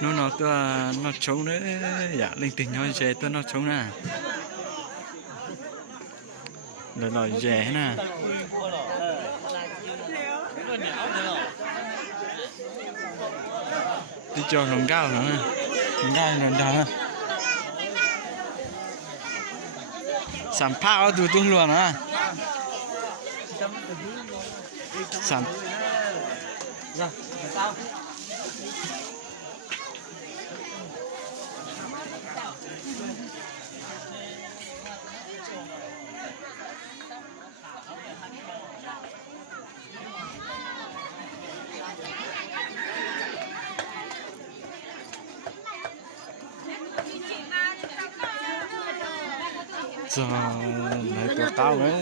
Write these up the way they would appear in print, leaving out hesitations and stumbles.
nó tôi nó trống đấy, dạ linh tinh nhau dễ tôi nó trống nè, rồi nói dễ nè, đi cho rồng cao nữa, rồng cao nè, sản phao tụi tôi luôn à, sản giờ này tôi cao đấy,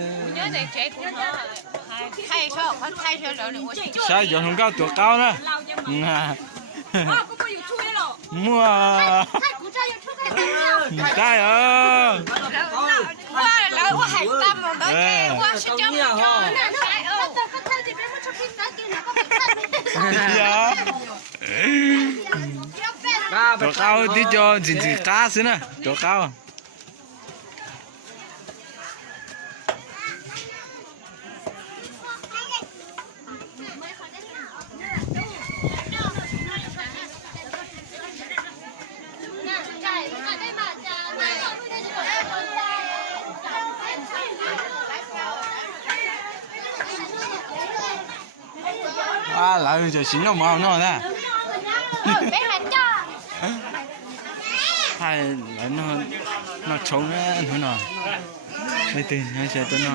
sao giờ rồng cao tôi cao nè, mua trai à, tôi cao đi cho gì cá xí nè, tôi cao. À lại giờ xin nó màu nó nè, hay lại nó trống á nữa nè, đây tiền hay sẽ tôi nó.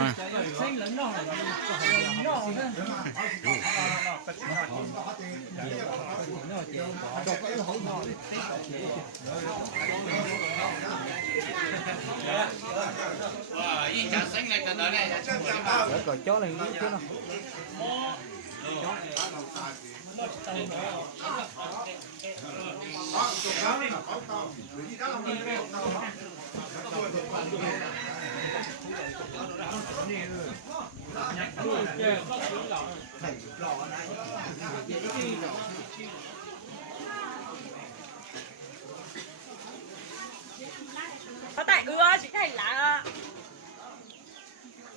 Rồi chó này chứ nó. Nó tại chỉ thành là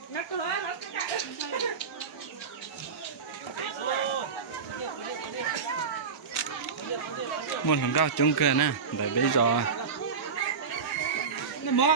nó cứ nói nó muốn không cao chung cơ nè, để bây giờ